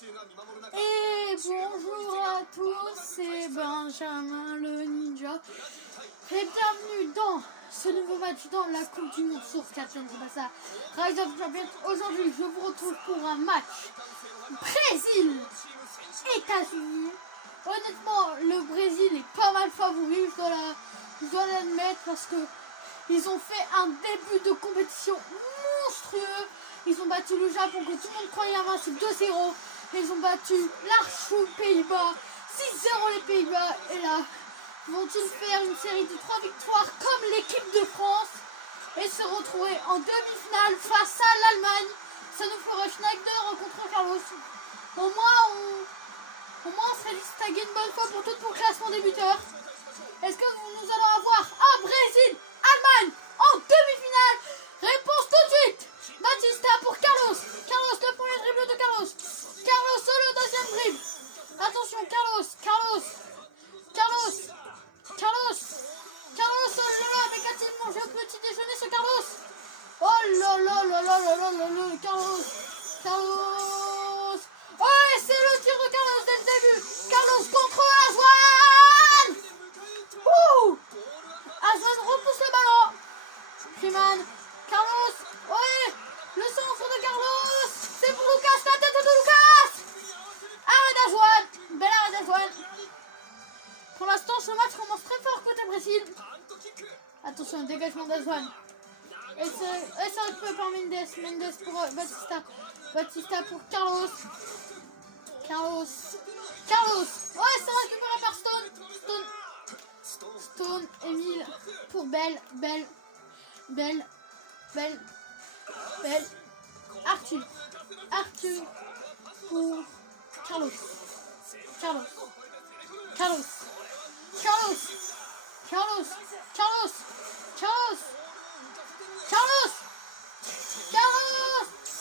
Et bonjour à tous, c'est Benjamin le Ninja. Et bienvenue dans ce nouveau match dans la Coupe du Monde sur Captain Tsubasa Rise of Champions. Aujourd'hui, je vous retrouve pour un match Brésil-États-Unis. Honnêtement, le Brésil est pas mal favori, je dois l'admettre, parce que ils ont fait un début de compétition monstrueux. Ils ont battu le Japon que tout le monde croyait invincible 2-0. Ils ont battu l'Archou Pays-Bas 6-0 les Pays-Bas. Et là, vont-ils faire une série de 3 victoires comme l'équipe de France et se retrouver en demi-finale face à l'Allemagne? Ça nous fera Schneider contre Carlos. Au moins on serait distingué une bonne fois pour toutes pour le classement des buteurs. Est-ce que nous allons avoir un Brésil-Allemagne en demi-finale? Réponse tout de suite. Batista pour Carlos. Carlos, le premier dribble de Carlos. Carlos, le deuxième dribble. Attention, Carlos, oh là là, mais qu'a-t-il mangé au petit déjeuner ce Carlos? Oh là là là là là là là là, Carlos. Oh, et c'est le tir de Carlos dès le début. Carlos contre Azwan. Azwan repousse le ballon. Freeman, Carlos, ouais, le centre de Carlos. C'est pour Lucas, la tête de Lucas. Arrêt d'Azwan, bel arrêt d'Azwan. Pour l'instant, ce match commence très fort côté Brésil. Attention, dégagement d'Azwan. Et ça récupéré par Mendes pour Batista. Batista pour Carlos. Ouais, ça récupéré par Stone, Emile pour Bell. Arthur pour Carlos.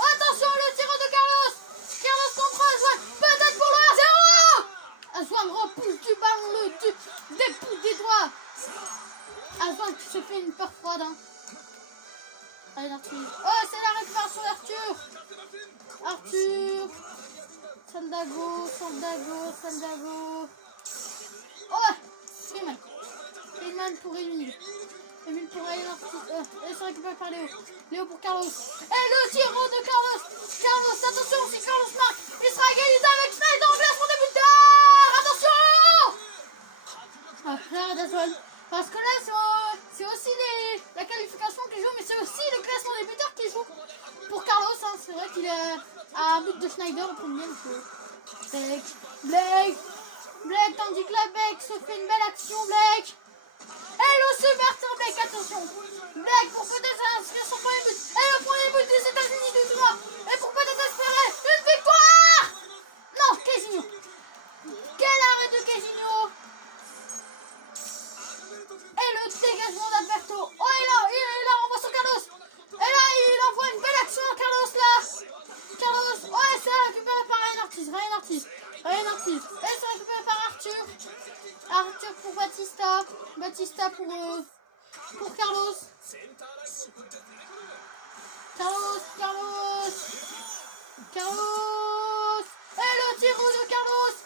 Oh, attention, le tir de Carlos contre Azwan, peut-être pour le 1-0. Azwan repousse du ballon, le dépouille des doigts. Azwan qui se fait une peur froide, hein. Allez, Arthur. Oh, c'est la récupération d'Arthur. Sandago. Oh, Freeman pour Emile pour Ryan. Et ça récupère par Léo pour Carlos. Et le tir de Carlos, attention, si Carlos marque, il sera égalisé avec Schneider dans le classement des buteurs. Attention. L'arrêt d'Azwan. Parce que là, c'est aussi la qualification qui joue, mais c'est aussi le classement des buteurs qui joue. Pour Carlos, hein, c'est vrai qu'il a un but de Schneider au premier. Blake, tandis que la Beck se fait une belle action, Blake. Et le super tir Blake, attention. Blake pour peut-être inscrire son premier but. Et le premier but des États-Unis du tournoi. Et pour peut-être espérer une victoire. Non, Casinho. Quel arrêt de Casinho. Et le dégagement d'Alberto. Oh, il renvoie sur Carlos. Et là, il envoie une belle action à Carlos, là. Ouais, c'est récupéré par Ryan Ortiz. Et c'est récupéré par Arthur pour Batista. Batista pour Carlos. Et le tir de Carlos,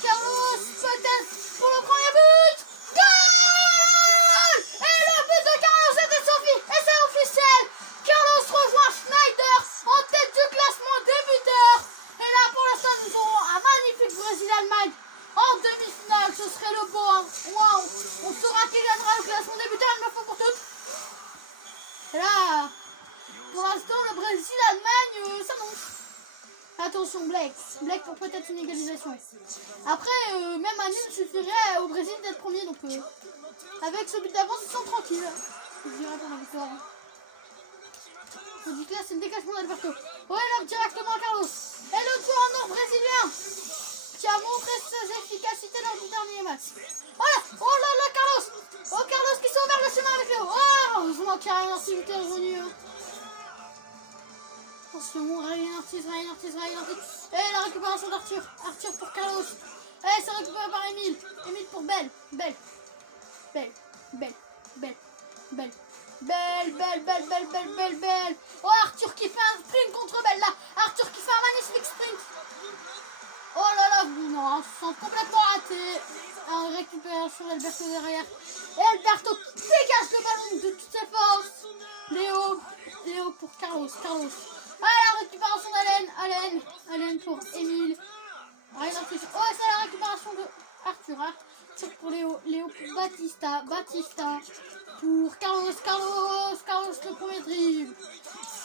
peut-être pour le premier but. Goal! Et le but de Carlos était Sophie. Et c'est officiel. Carlos rejoint Schneider en tête du classement des buteurs. Et là, pour l'instant, nous aurons un magnifique Brésil-Allemagne en demi-finale. Ce serait le beau, hein. Wow. On saura qui gagnera le classement des buteurs une fois pour toutes. Et là, pour l'instant, le Brésil-Allemagne s'annonce. Attention, Blake pour peut-être une égalisation. Après, même un nul suffirait au Brésil d'être premier. Donc, avec ce but d'avance, ils sont tranquilles. Je dirais pour la victoire. On dit que là, c'est le dégagement d'Alberto. Ouais, là, directement à Carlos. Et le tour en or brésilien qui a montré ses efficacités lors du dernier match. Oh là, Carlos. Oh, Carlos qui s'est ouvert le chemin avec Léo. Oh, heureusement qu'il y a Ryan Ortiz qui est revenu. Attention, Ryan Ortiz. Et la récupération d'Arthur. Arthur pour Carlos. Et c'est récupéré par Emile pour Bell. Oh, Arthur qui fait un sprint contre Bell là. Arthur qui fait un magnifique sprint. Non, un centre complètement raté. Un récupère sur Alberto derrière. Et Alberto dégage le ballon de toutes ses forces. Léo pour Carlos. Ah, la récupération d'Allen pour Emile. Rien oh, c'est la récupération de Arthur. Arthur pour Léo pour Batista pour Carlos le premier dribble.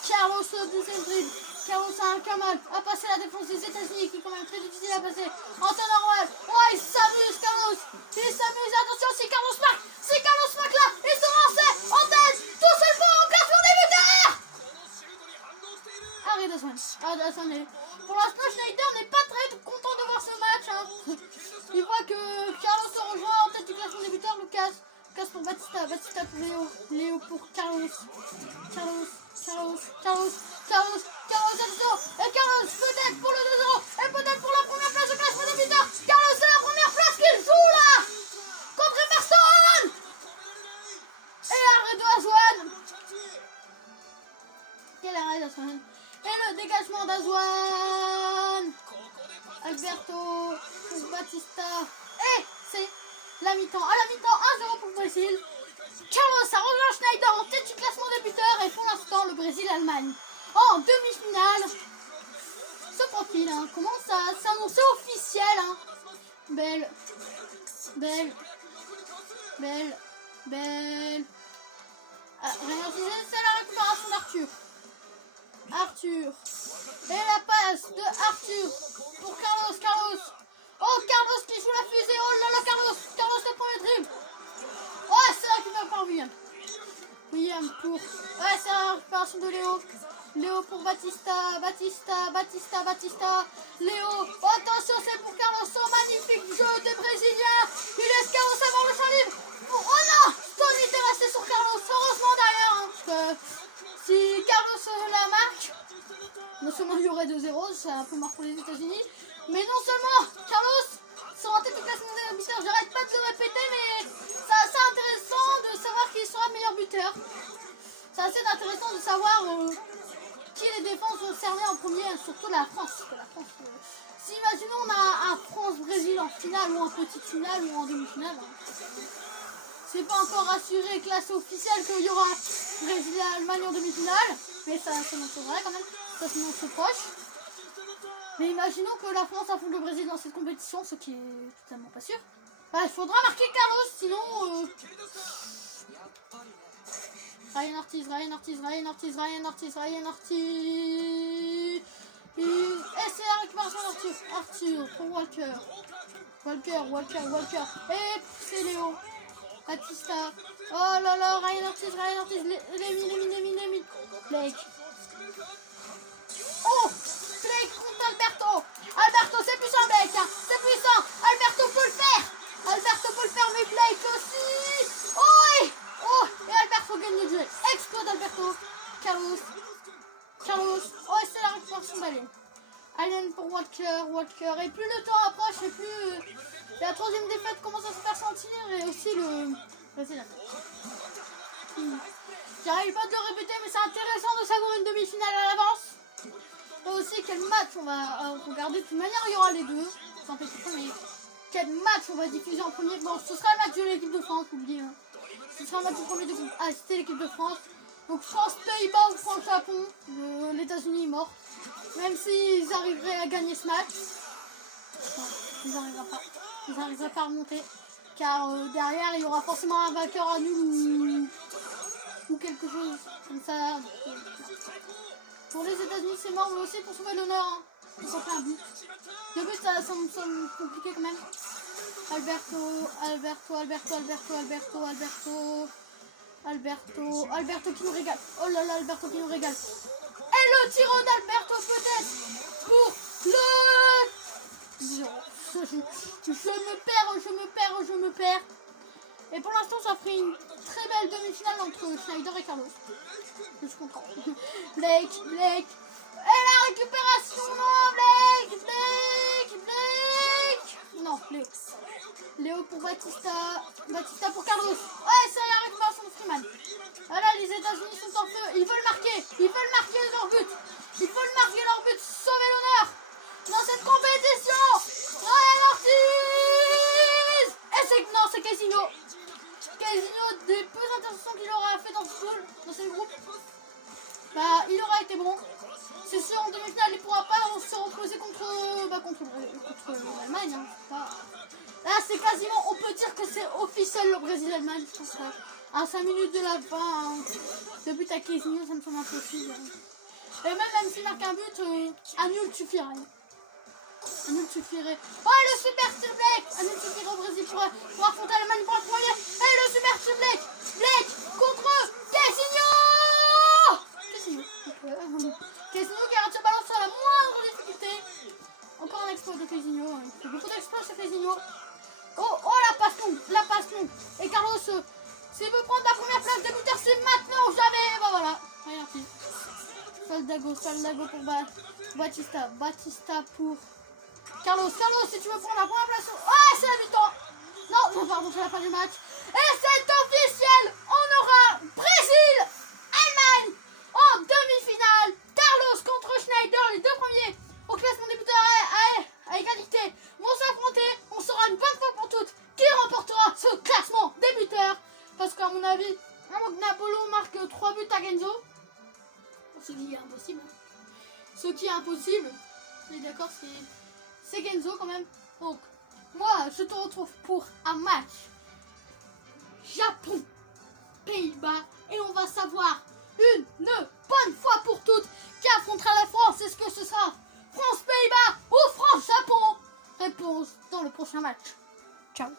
Carlos le deuxième dribble. Carlos a un Kamal à passer la défense des États-Unis qui est quand même très difficile à passer. Antoine Arwell. Oh, il s'amuse Carlos. Attention, c'est Carlos Marc là. Il se lance en tête. Tout seul en classement des buteurs. Arrête Daswan. Pour l'instant, Schneider n'est pas très content de voir ce match. Il voit que Carlos se rejoint en tête du classement des buteurs. Lucas pour Batista pour Léo pour Carlos, et Carlos peut-être pour le 2-0 et peut-être pour la première place au classement des buteurs. Carlos, c'est la première place qu'il joue là contre Emerson. Et l'arrêt de Azwan. Quel arrêt d'Azwan. Et le dégagement d'Azwan. Alberto pour Batista. Et c'est la mi-temps. À la mi-temps, 1-0 pour le Brésil. Carlos a rejoint Schneider en tête du classement des buteurs. Et pour l'instant, le Brésil-Allemagne en demi-finale se profile. Comment ça s'annonce officiel. Belle. C'est la récupération d'Arthur. Et la passe de Arthur pour Carlos. Oh, Carlos qui joue la fusée. Oh là là, Carlos le premier dribble. Oh, c'est là qu'il va par William pour... Ouais, c'est la récupération de Léo pour Batista. Léo, attention, c'est pour Carlos. Oh, magnifique jeu des Brésiliens. Il laisse Carlos avoir le champ libre. Oh non, Stone était resté sur Carlos. Heureusement d'ailleurs. Parce que si Carlos la marque, non seulement il y aurait 2-0, c'est un peu mort pour les États-Unis, mais non seulement Carlos sera en tête du classement des buteurs. J'arrête pas de le répéter, mais c'est assez intéressant de savoir qui sera le meilleur buteur. C'est assez intéressant de savoir qui les défenses vont cerner en premier, surtout la France. Si imaginons on a un France-Brésil en finale ou en petite finale ou en demi-finale, c'est pas encore assuré, classe officielle, qu'il y aura Brésil-Allemagne en demi-finale, mais ça s'annonce vrai quand même, ça s'annonce proche. Mais imaginons que la France affronte le Brésil dans cette compétition, ce qui est totalement pas sûr. Bah, il faudra marquer Carlos, sinon... Ryan Ortiz. Et c'est la récupération d'Arthur pour Walker. Et c'est Léo. Batista. Oh là là, Ryan Ortiz. Lémi. Blake. Oh, Blake contre Alberto, c'est puissant Blake, c'est puissant. Alberto peut le faire, mais Blake aussi. Oh, et Alberto gagne le duel. Exploit d'Alberto. Carlos. Oh, et c'est la récupération d'Allen. Allen pour Walker. Et plus le temps approche, et plus la troisième défaite commence à se faire sentir. Et aussi le... Vas-y là. J'arrive pas de le répéter, mais c'est intéressant de savoir une demi-finale à l'avance. Et aussi quel match on va regarder. De toute manière, il y aura les deux. Sans petit peu, mais quel match on va diffuser en premier. Bon, ce sera le match de l'équipe de France, oubliez. Ce sera un match du premier de groupe. Ah, c'était l'équipe de France. Donc France-Pays-Bas ou France-Japon. Les États-Unis est mort. Même s'ils arriveraient à gagner ce match, non, ils n'arriveraient pas à remonter. Car derrière, il y aura forcément un vainqueur à nul ou quelque chose comme ça. Pour les États-Unis, c'est mort, mais aussi pour sauver l'honneur. Ils ont fait un but. Le but, ça semble compliqué quand même. Alberto qui nous régale. Oh là là, Alberto qui nous régale. Et le tir d'Alberto peut-être pour le... Je me perds. Et pour l'instant, ça ferait une très belle demi-finale entre Schneider et Carlos. Je suis content. Blake. Et la récupération, non, Blake. Non, Léo pour Batista pour Carlos. Ouais, c'est la récupération de Freeman. Voilà, les États-Unis sont en feu. Ils veulent marquer leur but. Sauver l'honneur. dans cette compétition. Ryan Ortiz. Et c'est Casino. Casino, des peu d'interventions qu'il aura fait dans ce pool, dans ce groupe, bah il aura été bon. C'est sûr, en demi-finale, il ne pourra pas se reposer contre l'Allemagne. Hein. Là, c'est quasiment, on peut dire que c'est officiel le Brésil-Allemagne. Je pense à 5 minutes de la fin, hein. Le but à Casino, ça me semble impossible. Et même s'il marque un but, un nul suffirait. Un nul suffirait. Oh, le super Steel Blake! Un nul suffirait au Brésil pour affronter l'Allemagne pour le premier. Et le super Steel Blake! Blake contre Casino! Casino qui a retiré le ballon sur la moindre difficulté. Encore un exploit de Casino. Il fait beaucoup d'exploits chez Casino. Oh, la passe longue. Et Carlos, s'il veut prendre la première place de buteur, c'est maintenant ou jamais. Bah voilà. Regardez. Saldago pour Batista pour Carlos, si tu veux prendre la première place. Ah, c'est la mi-temps. Non, pardon, c'est la fin du match. Et c'est officiel. On aura Brésil-Allemagne en demi-finale. Carlos contre Schneider, les deux premiers au classement des buteurs à égalité vont s'affronter. On saura une bonne fois pour toutes qui remportera ce classement des buteurs. Parce qu'à mon avis, avant que Napolo marque 3 buts à Genzo, ce qui est impossible. Ce qui est impossible, on est d'accord, c'est Genzo quand même. Donc, moi, je te retrouve pour un match Japon, Pays-Bas, et on va savoir une bonne fois pour toutes qui affrontera la France. Est-ce que ce sera France-Pays-Bas ou France-Japon? Réponse dans le prochain match. Ciao.